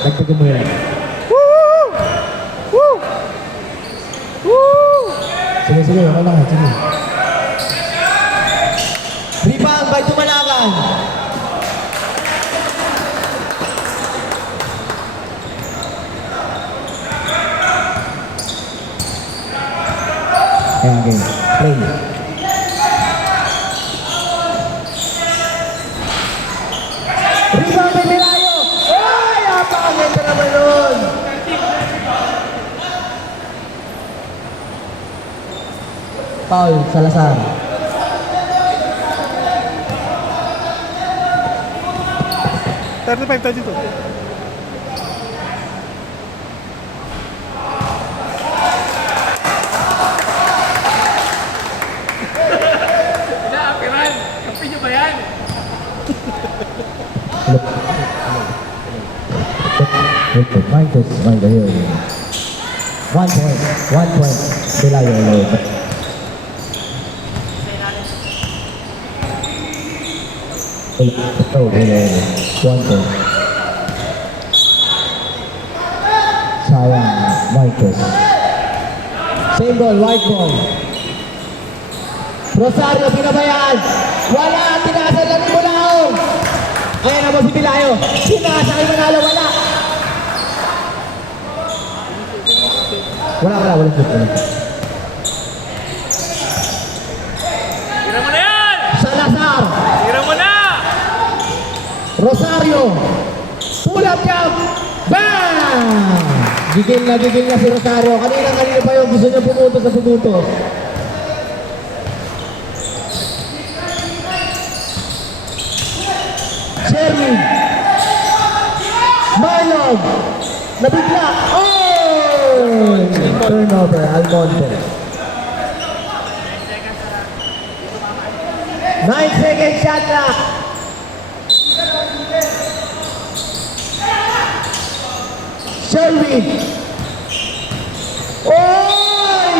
Dagdagan mo yan. Woo! Woo! Woo! Sige, sige. Okay lang. Sige. Rebound by Tumalagan. Kaya game. Play. Rebound by Melayo. Ay, apakaganda naman nun. Foul, Salazar. $35 dito. Inaapiran! Kampi nyo ba yan? Marcos Mangayo. 1 point. 1 point. Delayo. Ito, Delayo. 1 point. Sayang, Marcos. Same ball, white ball. Rosario, pinabayaan. Wala, tinaasan lang ni Mulaong. Ayan naman si Pilayo. Tinaasan kay Manalo, wala. Wala shoot. Tira mo na yan! Salazar. Tira mo na! Rosario. Pull up jump. Bang! Gigil na si Rosario. Kanina pa yung gusto niya pumuto. Sherwin. Marlon. Nabigla. Oh! Turnover, Almonte. 9 seconds shot clock. Sherwin. Oy!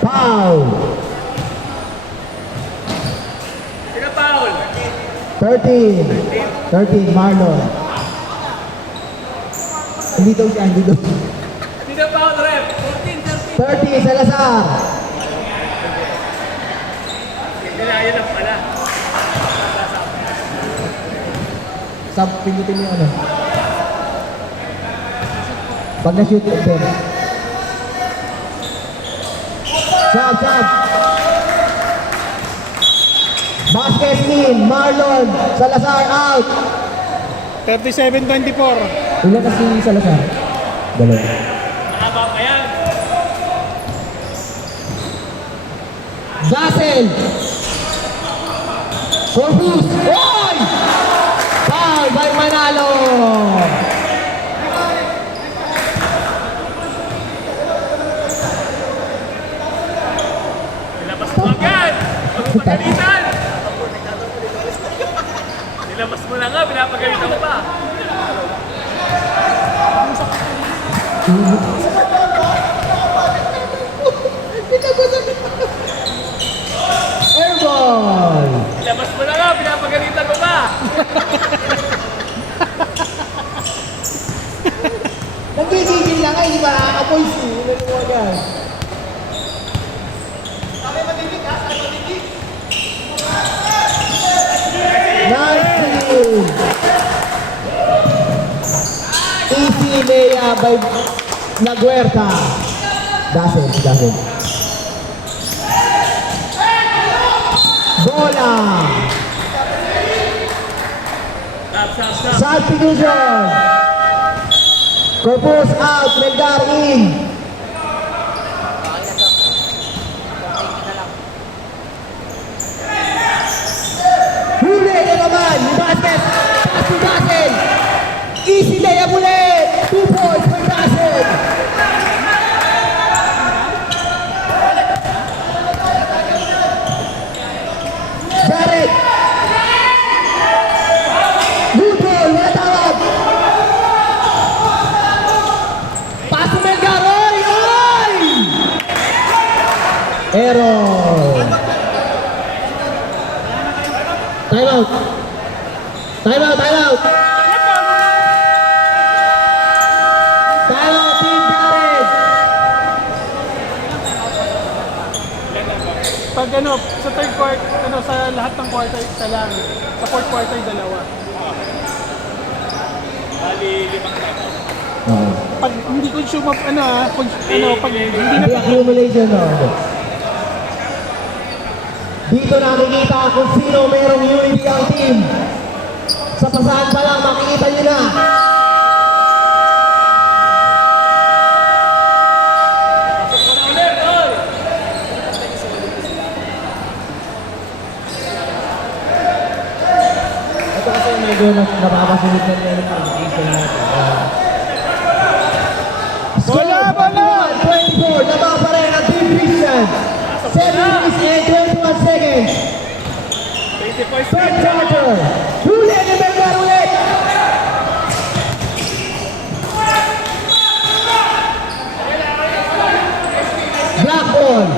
Foul. Sino foul? 13, Marlon. Hindi daw siya. Sino foul, ref? 14, 30, Salazar. Kailangan lang pala. Pindutin mo yung ano. Pag na-shoot, open. Sab. Basket team, Marlon, Salazar out. 37-24. Ilan na si Salazar? Dalawa. Nakaba pa yan. Zazel. Corpus. Oy! Foul by Manalo. Nilabas mo agad! Huwag mo pagalitan! Nilabas mo na nga, pinapagalitan mo pa. Airball. Nilabas mo na nga, pinapagalitan mo pa. Nagigigil lang ay, hindi ba nakaka-voice eh. Ano mo agad? Nice steal. Easy Lea by Laguerta. Dazzle. Bola. Stop. Substitution. Corpus out, Melgar in. Huli na naman, basket, pass to Dazzle. Easy layup ulit. 2 points for Dazzle. Jared. Good ball, wala tawag. Pass to Melgar, oy! Error. Time out. Time out, time out. Time out, team captain. Pag ano, sa third quarter, ano, sa lahat ng quarter, isa lang. Sa fourth quarter, dalawa. Bali, 5 tayo. Oo. Pag hindi consume of, ano ah, pag hindi na Hindi accumulation, no? Dito nakikita kung sino merong unity ang team. Sa pasahan pa lang, makikita nyo na. Pasok ko na ulit, tol. Ito kasi medyo napapasunod na nila ng pag-ibig natin. Bola, bola! 24, labang pa rin ang Team Christian. 7 minutes and 21 seconds. 24 Third seconds. quarter. Huli ni Belgar ulit. Black ball.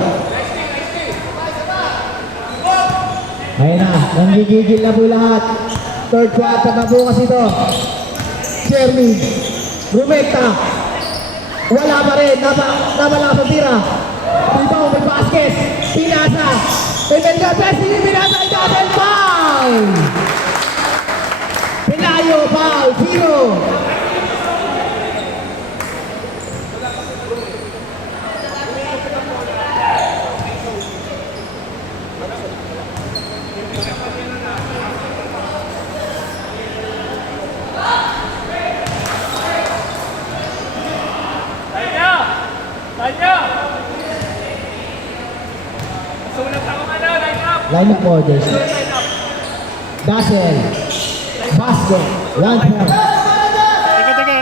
Ayun na, nanggigigil na po lahat. Third quarter na bukas ito. Jeremy, Rumekta. Wala pa rin, nabala sa tira. Ibaw, may basket. Pinasa. May Belgar pressing, pinasa kay Daniel. Foul! Pinayo, foul, 0. Tanya! Tanya! Sulat ako ano, line up. Line of orders. Line up. Dazzle. Basket. 1 point. Teka, teka.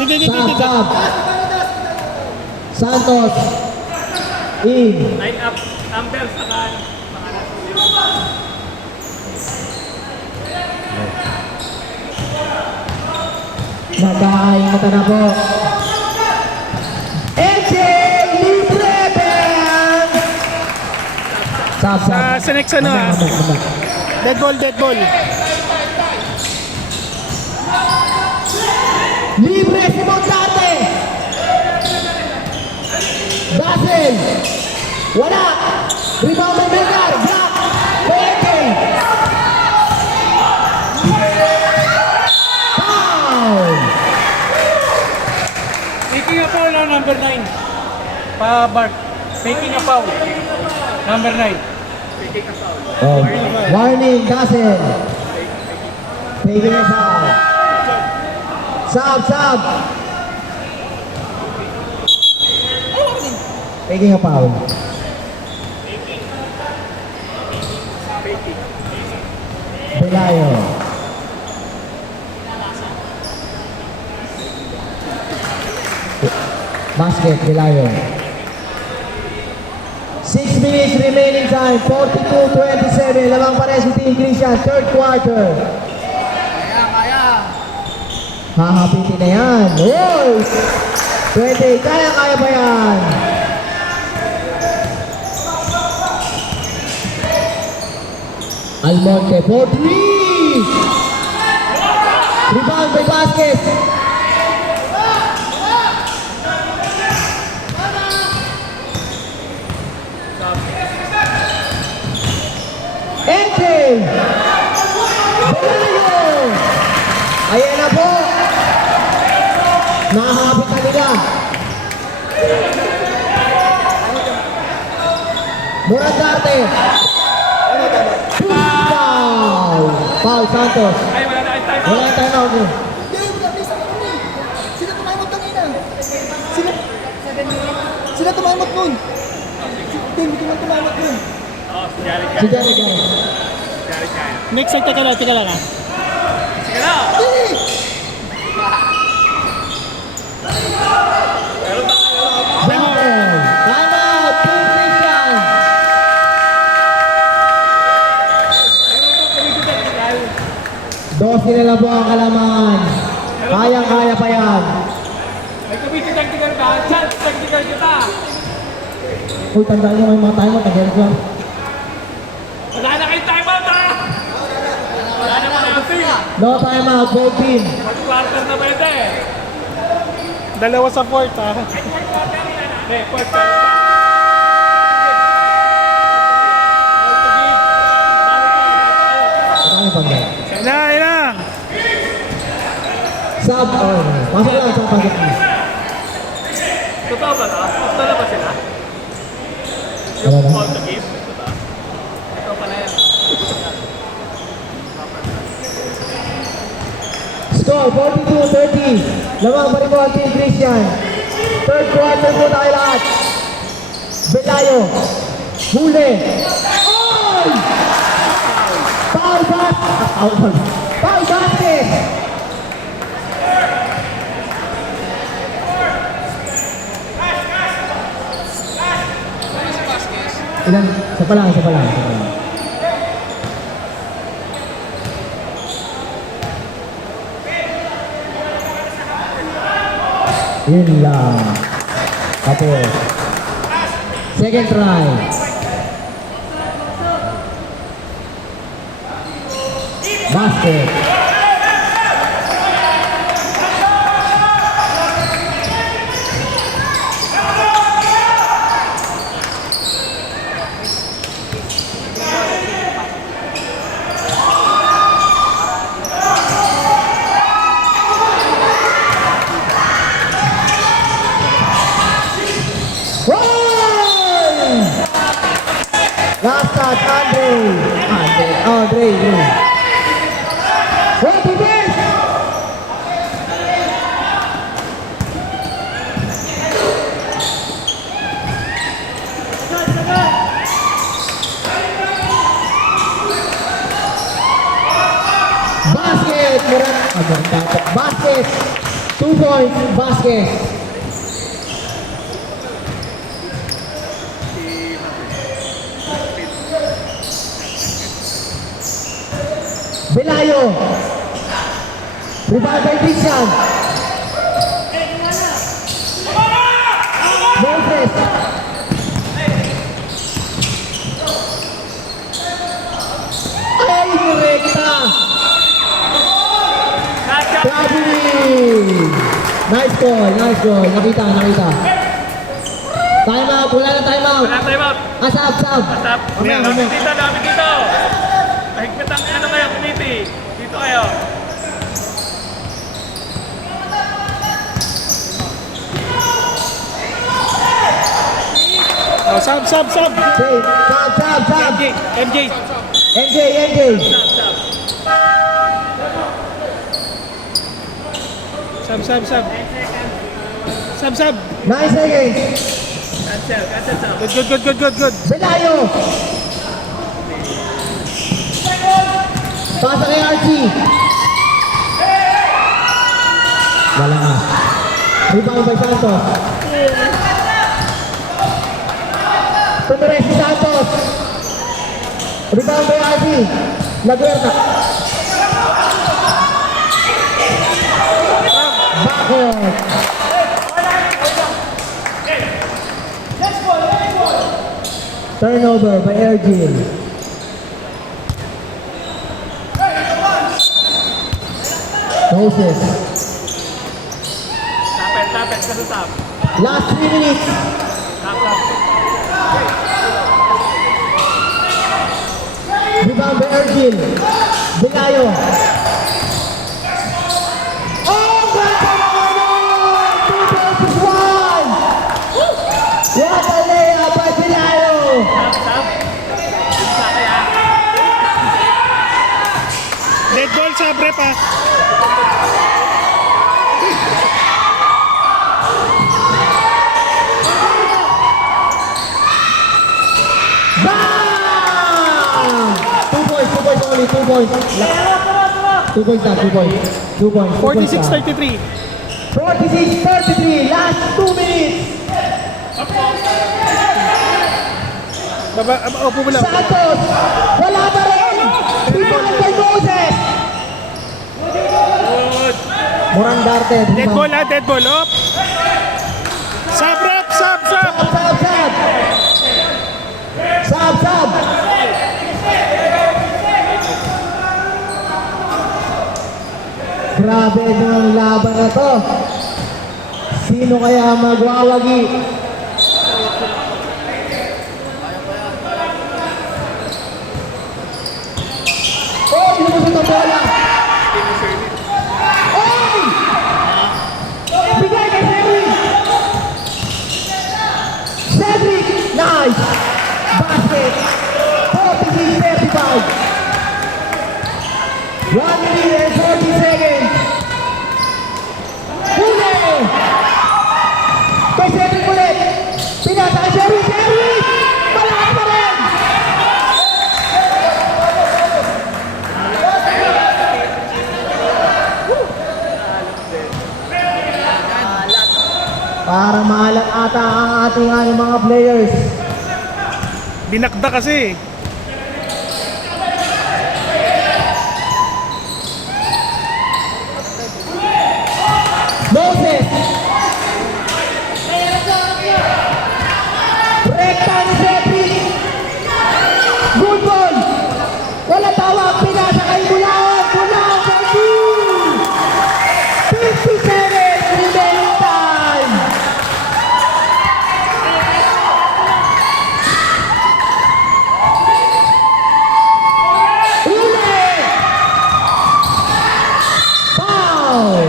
Hindi. Sab. Santos. In. Line up. Amber sa kan. Magkakaingatan na po. AJ Libreben! Sab. Sa next ano ah. Dead ball. Libre si Montate! Dazzle! Wala! Rebound ng Belgar! Block! Pwede! Foul! Making a foul on number 9. Pa Bart. Making a foul. Number 9. Oh. Warning, Dazzle! Taking a foul. Sab! Taking a foul. Belayo. Basket, Belayo. 6 minutes remaining time. 42-27. Lamang pa rin si Team Christian. Third quarter. Hahapitin na yan. Uy! 20. Kaya pa yan. Almonte for 3. Rebound by basket. Entry. Belayo. Ayan na po. Nakahapit na nila. Morandarte. Foul. Foul Santos. Ay, wala na time out. Wala tayong out. Hindi, mag-abisa ka kami. Sila tumamot kanina. Sila tumamot nun. Hindi, hindi man tumamot nun. Oh, si Jared Si kaya. Jerry Gary. Jared kaya. Next side, teka lang ah. Sige na. Hindi! Meron ba kayo? Ball. Time out. Team Christian. Meron ba kumititan ni Kyle? 12 na lang po ang kalamangan. Kayang-kaya pa yan. May kumititan ka. Chance, tagtigan kita. Uy, tandaan nyo may mga tayo mo. Tagalan ko. Wala na kayo time out ha. Wala na mga No timeout, both team. Mag-quarter na pwede eh. Dalawa sa fourth, ha? Hindi, quarter. Ano pang yan? Ina! Sub, oh, pasok lang sa pasok mo. Totoo ba ito? Totoo na ba sila? Ano na? All the game? Totoo pala yan. Score, 42-30. Lamang pa rin po ang Team Christian. Third quarter po tayo lahat. Belayo. Huli. Oy! Foul basket! Ilan? Isa pa lang. Yun lang. Tapos. Second try. Basket. Last touch, Andre. What is this? Basket! Basket! 2 points, basket. Belayo. Rebound by Christian. Moses. Ay, direkta. Grabe. Nice goal. Nakita. Time out. Wala na time out. Wala time out. Sub. Stop. Dami dito. Mahigpit ang ano kayo, committee. Dito kayo. Oh, sub. Sub. MJ. NJ. Sub. 9 seconds. Cancel. Good. Belayo. Pasa kay Archie. Wala nga. Rebound by Santos. Tumires si Santos. Rebound by Archie. Laguerta. Bakot. Turnover by Ergin. Moses. Tapet. Kasi stop. Last 3 minutes. Stop. Rebound by Ergin. Belayo. Oh, ganda naman yun! 2 versus 1! What a layup by Belayo! Stop. Dead ball sa rep, ha? Bang! 2 points only, 2 points. 2 points na, 2 points. 2 points. 46-33. 46-33, last 2 minutes. Upo mo lang. Santos, wala pa rin. Rebound by Moses. Morandarte. Dead ball, ha? Dead ball. Up. Sub, rep. Sub. Sub. Grabe ng laban na to. Sino kaya magwawagi? Oh, inubos ang bola. Oh! Bigay kay Cedric. Cedric, nice. Basket. 46-35. 1 minute and 40 seconds. Huli! Kay Cedric ulit. Pinasa kay Cedric. Cedric! Malakas pa rin! Para maalat ata ang ating mga players. Binakda kasi. Moses! Rekta ni Cedric! Good ball! Wala tawag! Pinasa kay Bulaon! Bulaon for two! 50 seconds remaining time! Uli! Foul!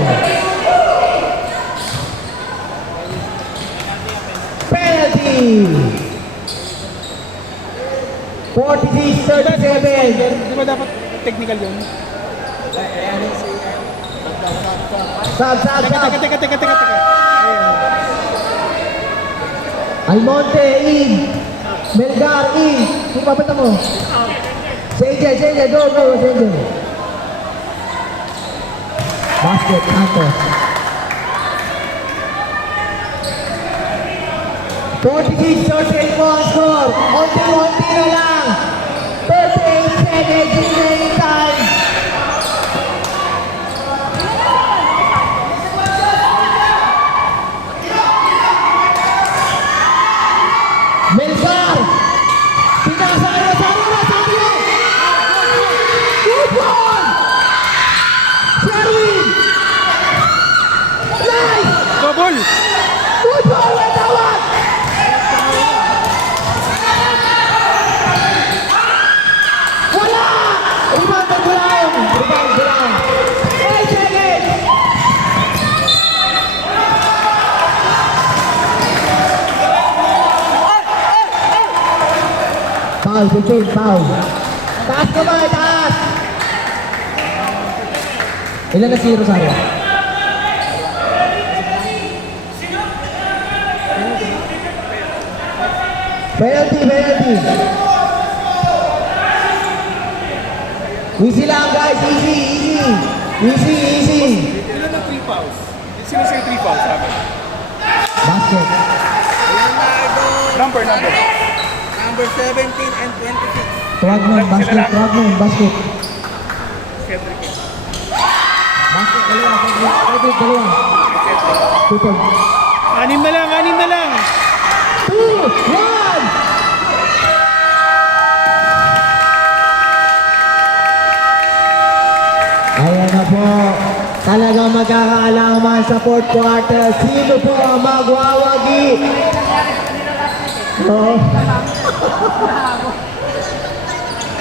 Penalty! 46-37. Di ba dapat technical yun? Sab. Teka. Almonte, in. Melgar, in. Kung papata mo. Senje, go, Senje. Basket, Santos. 46-38 mo ang score. Unti-unti na lang. 38 seconds remaining time. Melgar! Pinasa kay Rosario! Good ball! Sherwin! Nice! Double! Good ball! May tawag! Wala! Rebound ng Bulaon! 5 seconds! Foul, 15, foul. Taas kamay, taas! Ilan na si Rosario? Penalty. Easy lang guys, easy. Ilan ang 3 fouls? Sino sa'yo 3 fouls? Sabi. Basket. Number. Number 17 and 26. Tuwag mo, basket. Cedric. Basket, dalawa. Tutog. 6 na lang. 2, 1! Ayan na po. Talagang magkakaalaman sa fourth quarter. Sino po ang magwawagi? Oh.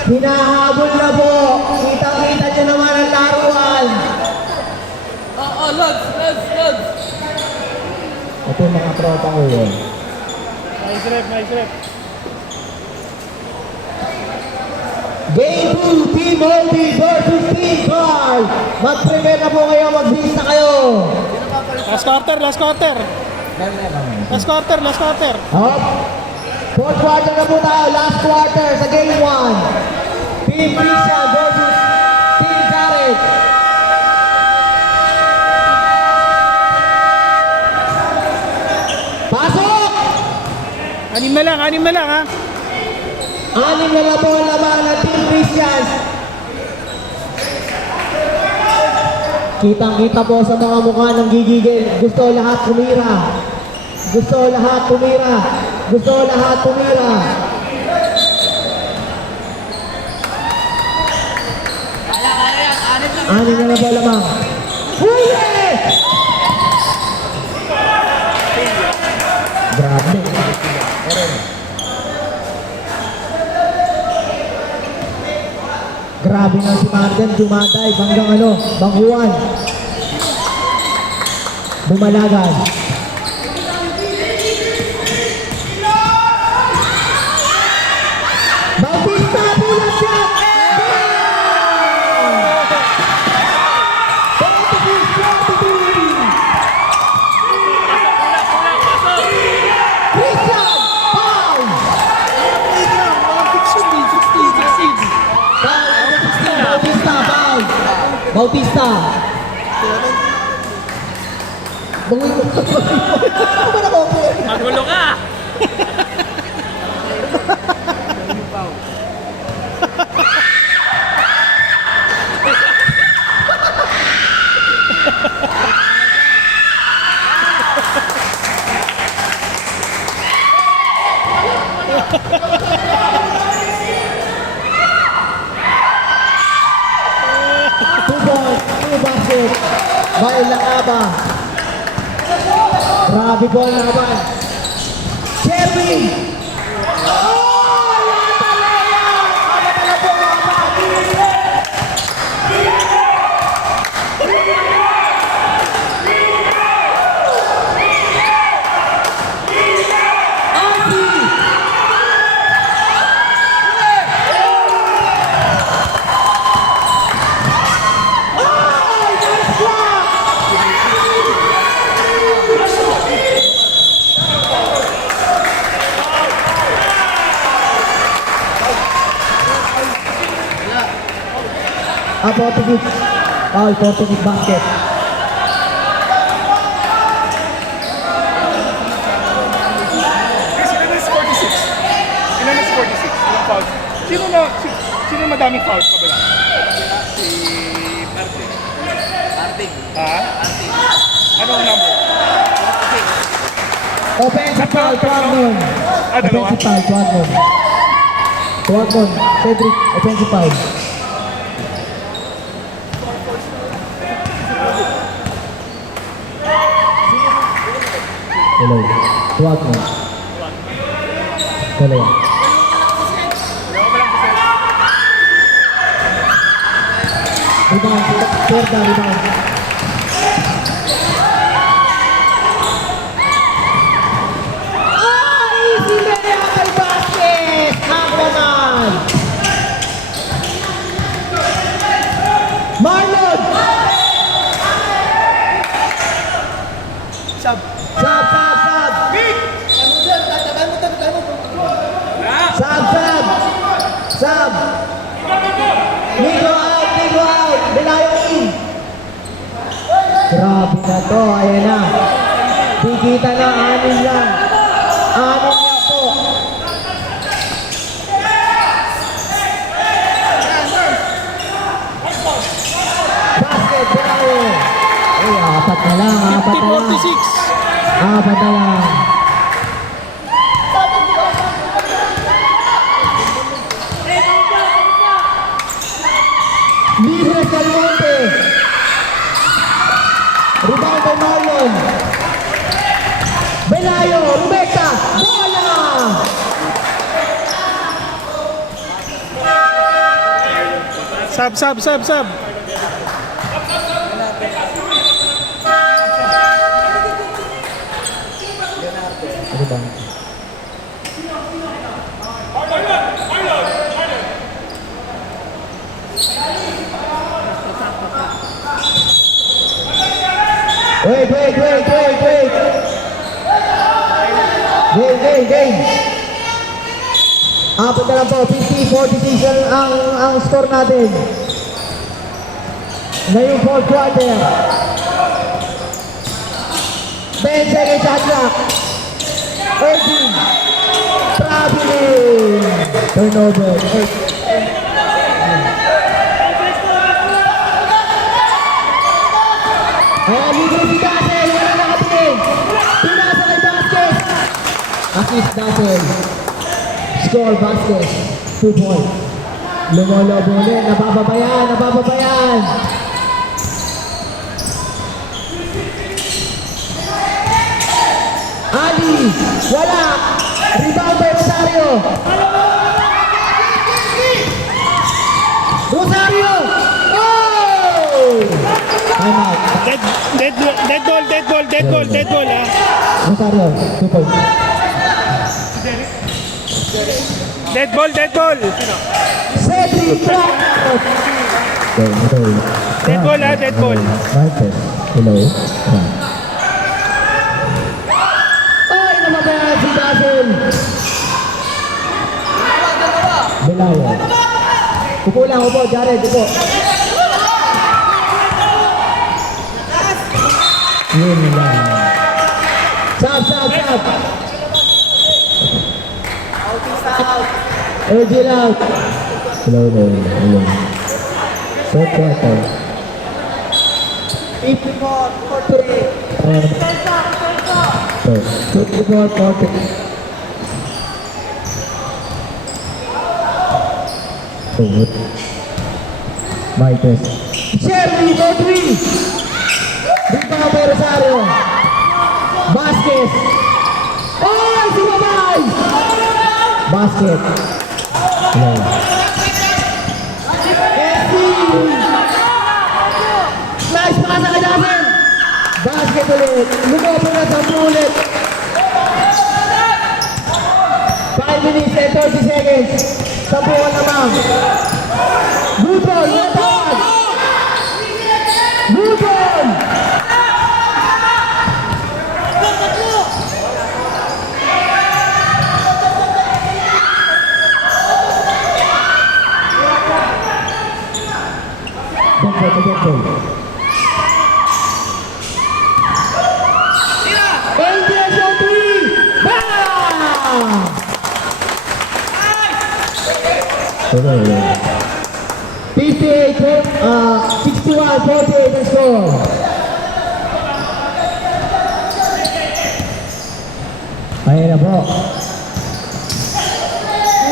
Hinahabol na po. Kita-kita nyo naman ang laruan. Lods. Ito yung mga tropa ko yun. Nice rep. Game 2, Team Oldie versus Team Carl. Mag-prepare na po kayo, mag-bis na kayo. Last quarter. Up. Fourth quarter na po tayo, last quarter sa Game 1. Team Christian versus Team Jared. Pasok! 6 na lang ha. 6 na po ang laban ng Team Christian. Kitang-kita po sa mga mukha ng gigigil. Gusto lahat tumira. Anim na po lamang. Huli! Grabe. Grabe na si Martin, dumaday, hanggang bangkuan. Bumalagan. Bautista, bulat siya! Christian! Foul! Bautista, foul! Bautista! Bangoy mo. Ano ba na-open? Magulo ka! Two basket. Bail lang aba. Grabe ball na naman. Shelby! Oh! Natalaya! Ano pala po mga Portuguese. Foul, Portuguese basket. Ilan is 46? Ilan is 46? Ilang fouls? Sino madaming fouls ka ba lang? Si Martin. Ha? Anong number? Offensive foul, Tuagnon. Dalawa? Offensive foul, Tuagnon. Tuagnon, Cedric, offensive foul. Hello. Tuagnon. Dalawa. Rebound, Perda, rebound. Easy layup al basket! Aquaman! Marlon! Sab! Sab! Sab! Nico out! Belayo in! Grabe na to, ayan na. Kikita na, 6 lang. 6 lang po. Basket, Belayo. Uy, 4 na lang, 4 na lang. 4 na lang. Libre Calmonte. Rebound by Marlon. Belayo, Rebecca, bola! Sab. Rebound. Wait. Game. Apat na lang po, 50-46 ang score natin. Ngayong fourth quarter. 10 seconds shot clock. Irving. Traveling. Turnover. Ayan, libre si Dazzle. Wala nakatingin. Pinasa kay Vasquez. Assist Dazzle. Score Vasquez. 2 points. Lumolobo ulit. Napapabayan. Ali, wala. Rebound by Rosario. Rosario! Oh! Time out. Dead ball, ah. Rosario, 2 points. Dead ball. Cedric Clark. Dead ball, ah, dead ball. Marcus, hello. Ay, namabayan si Dazzle. Belayo. Upo lang, upo. Jared, upo. Yun lang. Sab. Ergil out. Hello. Third quarter. 54-40. Marquez. Sherry for 3. Rebound by Rosario. Vasquez. Oh, sumabay! Basket. Hello. Nice pass kay Dazzle. Basket ulit. Lumobo na 10 ulit. 5 minutes and 30 seconds. 10 naman. Good ball. Good ball. Good ball. Angels on 3. Bang! 61-48 ang score. Ayan na po.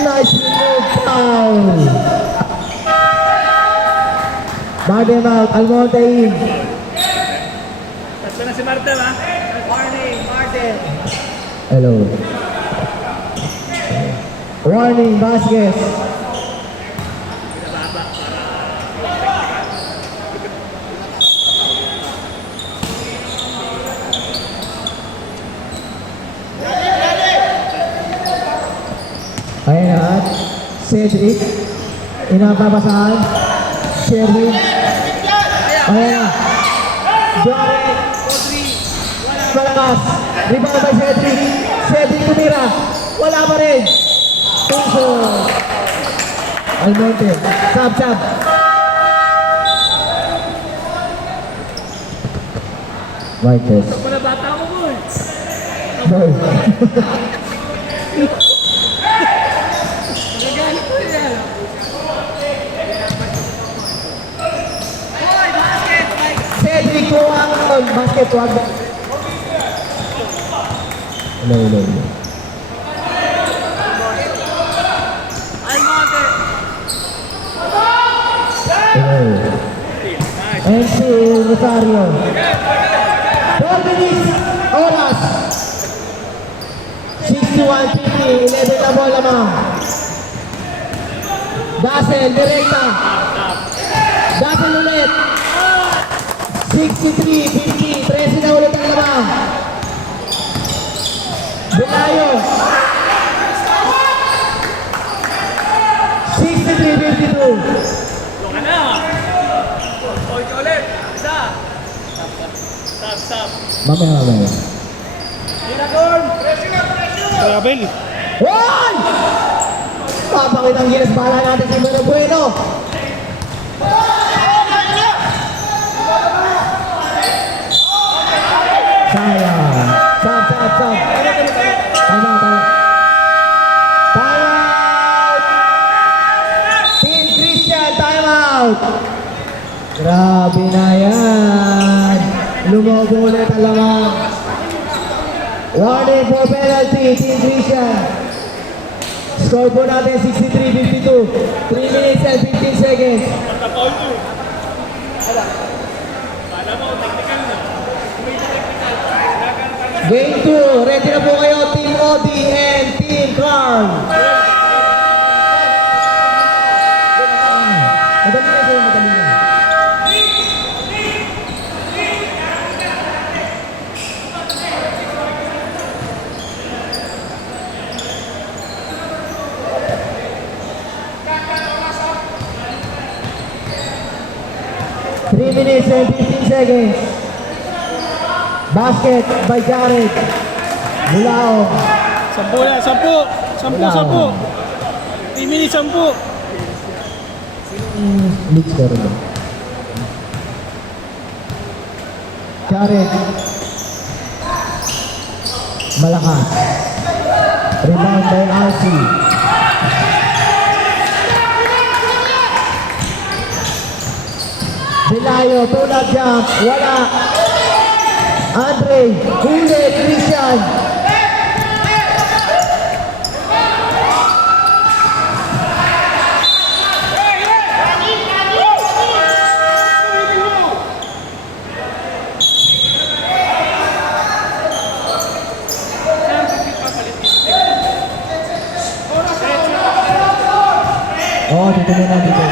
Nice move, foul. Bottom out, Almonte in. Tatlo na si Martel, ha? Hello. Warning, Vasquez. Ayan na. Cedric. Inababasahan. Sherwin. Ayan na. Jory. Malakas. Rebound by Cedric. Cedric tumira. Wala pa rin. Puso. Almonte. Sab. Marquez. Wala bata mo, boy. Boy. Nagalit ko yan. Cedric ko ang basket. Wag. Hello. Hello. And si Rosario. 4 minutes. Oras. 61-50. 11 na bola mo. Dazzle, direkta. Dazzle ulit. 63-50. 13 na ulit ang lamang. Belayo. 63-52. Ka na. Oy, ulit. Isa. Stop. Mamaya. Travel. Hoy! Papakitang Gilas, bahala natin si Bueno Bueno. Sayang. Stop. Time out. Team Christian, time out. Grabe na yan. Lumobo ulit ang lamang. Warning for penalty, Team Christian. Score po natin 63-52. 3 minutes and 15 seconds. Pagka-foul to. Kala mo, technical na. Hindi technical. Game 2. Ready na po kayo, Team Odi and Team Carl. Madali na po, madali na. Three minutes and 15 seconds. Basket by Jared. Bulao. 10 na, 10. 10. 3 minutes, 10. Lead scorer ba? Jared. Malakas. Rebound by Alci. Delayo, tulad jump, wala. Andre, huli, Christian. Oh, dito muna dito.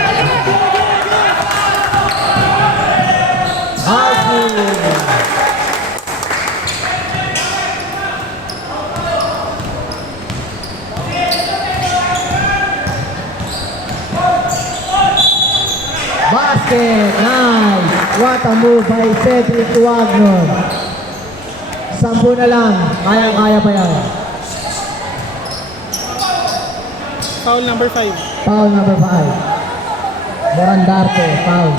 Basket, nice! What a move by Cedric Wagner. 10 na lang, kaya-kaya pa yan. Foul number 5. Foul number 5. Morandarte, foul.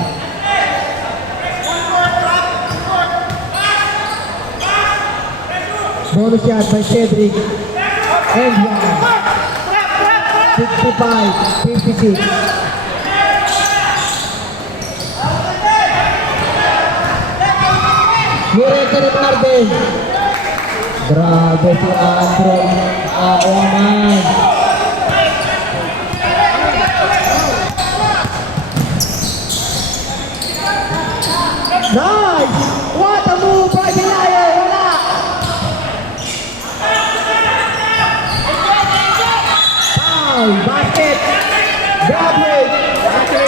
Bonus shot by Cedric. And one. 65-56. Mureka ni Marvin. Grabe si Andrew. Awaman. Nice! What a move by Delayo! Wala! Foul! Basket! Broadway! Broadway!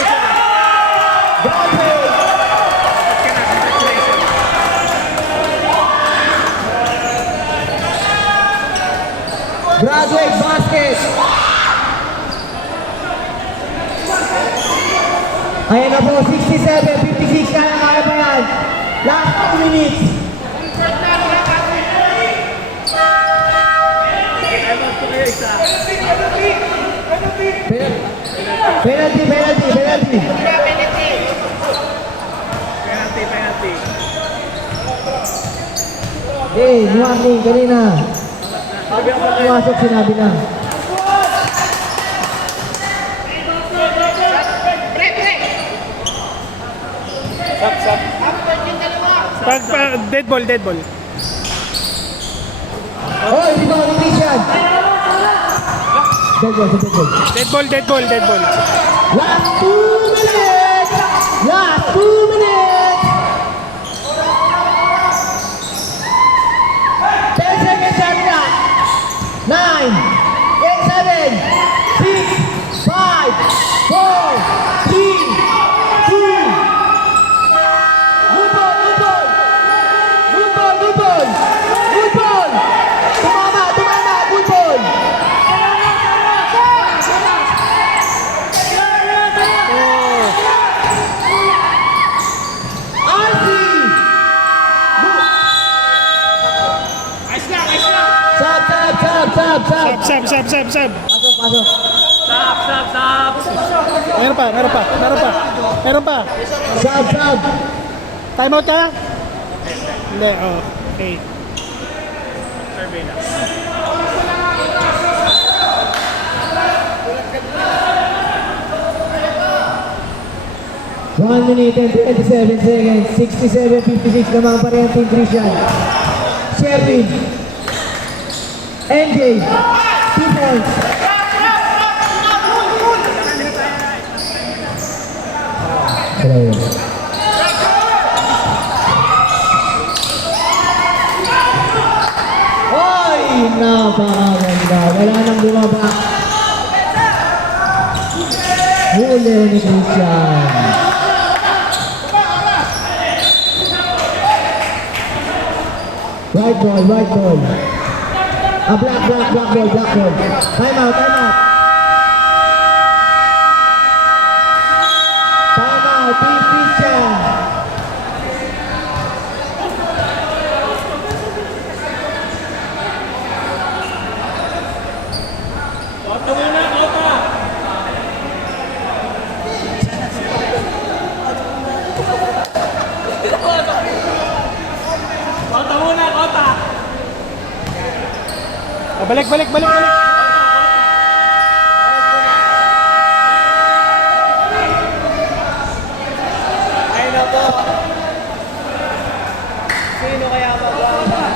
Broadway basket! Ayan na po, 67-56, kaya pa yan. Last 2 minutes. Penalty. Warning kanina. Pumasok, sinabi na. Dead ball. Oh, hindi ba ni Christian? Dead ball. Last 2 minutes! 10 seconds shot clock. 9, 8, 7, 6, 5, 4, 3, 2. Good ball. Tumama, good ball. Sab. Pasok. Meron pa. Sab. Time out ka? Hindi, okay. Survey na. One minute and 27 seconds. 67-56 naman pa rin ang Team Christian. Sherwin. NJ. 2 points. Salamat. Napakaganda. Wala nang bumaba. Huli ni Christian. White ball, white ball. Black ball, black ball. Time out, time out. Time out, Team Christian. Kota muna, kota! Kota muna, kota! Balik. Ay nako. Sino kaya mag-aama?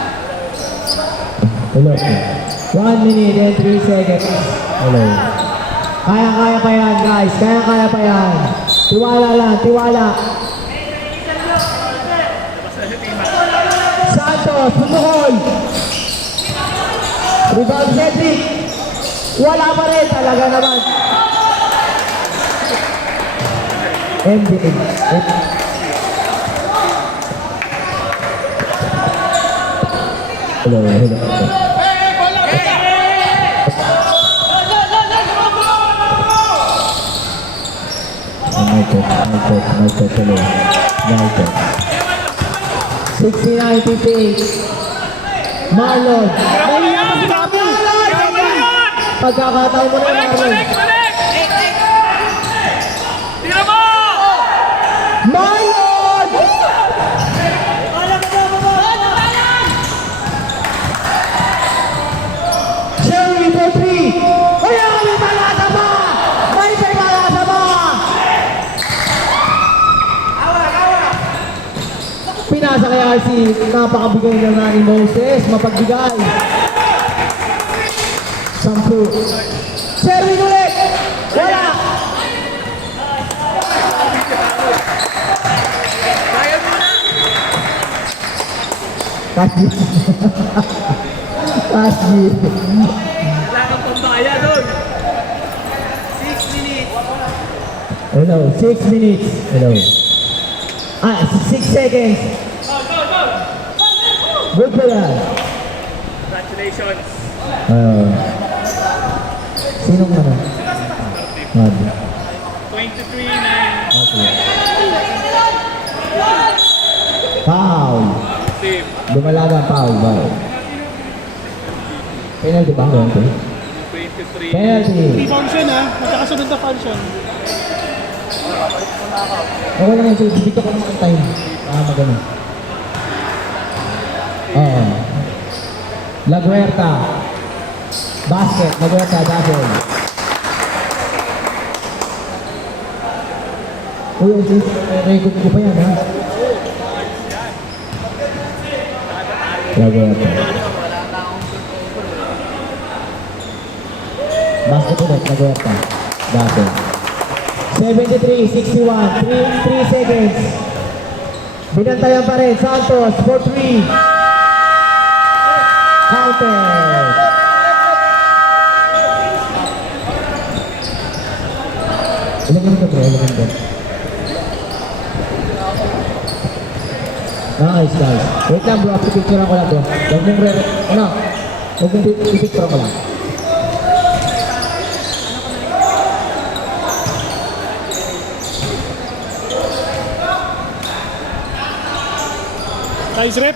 Hello. 1 minute and 3 seconds. Hello. Kaya pa yan, guys. Kaya pa yan. Tiwala lang, tiwala. Santos, Pumukol. Rebound Cedric. Wala pa rin, talaga naman. NBA. Hello. Michael, hello. Michael. 69-58. Marlon. Nahiya mo si Papi. Pagkakataon mo na, Marlon. Tira mo! Marlon! Sherry for 3. Kaya may malasa pa! May malasa pa! Pinasa kaya si napakabigay na ni Moses, mapagbigay. 10. Sherwin ulit! Wala! Kasji. Wala kang pambaya doon. 6 minutes. Hello, 6 minutes. Hello. 6 seconds. Good for that. Congratulations. Sinong ano? Mad. 23-9. Okay. Foul. Team. Lumalaban, foul. Penalty ba? 23. Penalty. Function ha, magkakasunod na function. Okay lang yun. Dito ko naman ang time. Magano. La Guerta. Basket. La Guerta, double. Uy, record ko pa yan, ha? La Guerta. Basket ulit, La Guerta. Double. 73-61. 3 seconds. Binantayan pa rin. Santos for 3. Counted. Ilagyan ko, bro. Ilagyan ko. Nice. Wait lang, bro. Pipicture ko lang, bro. Huwag mong pipicture ko lang. Nice rep.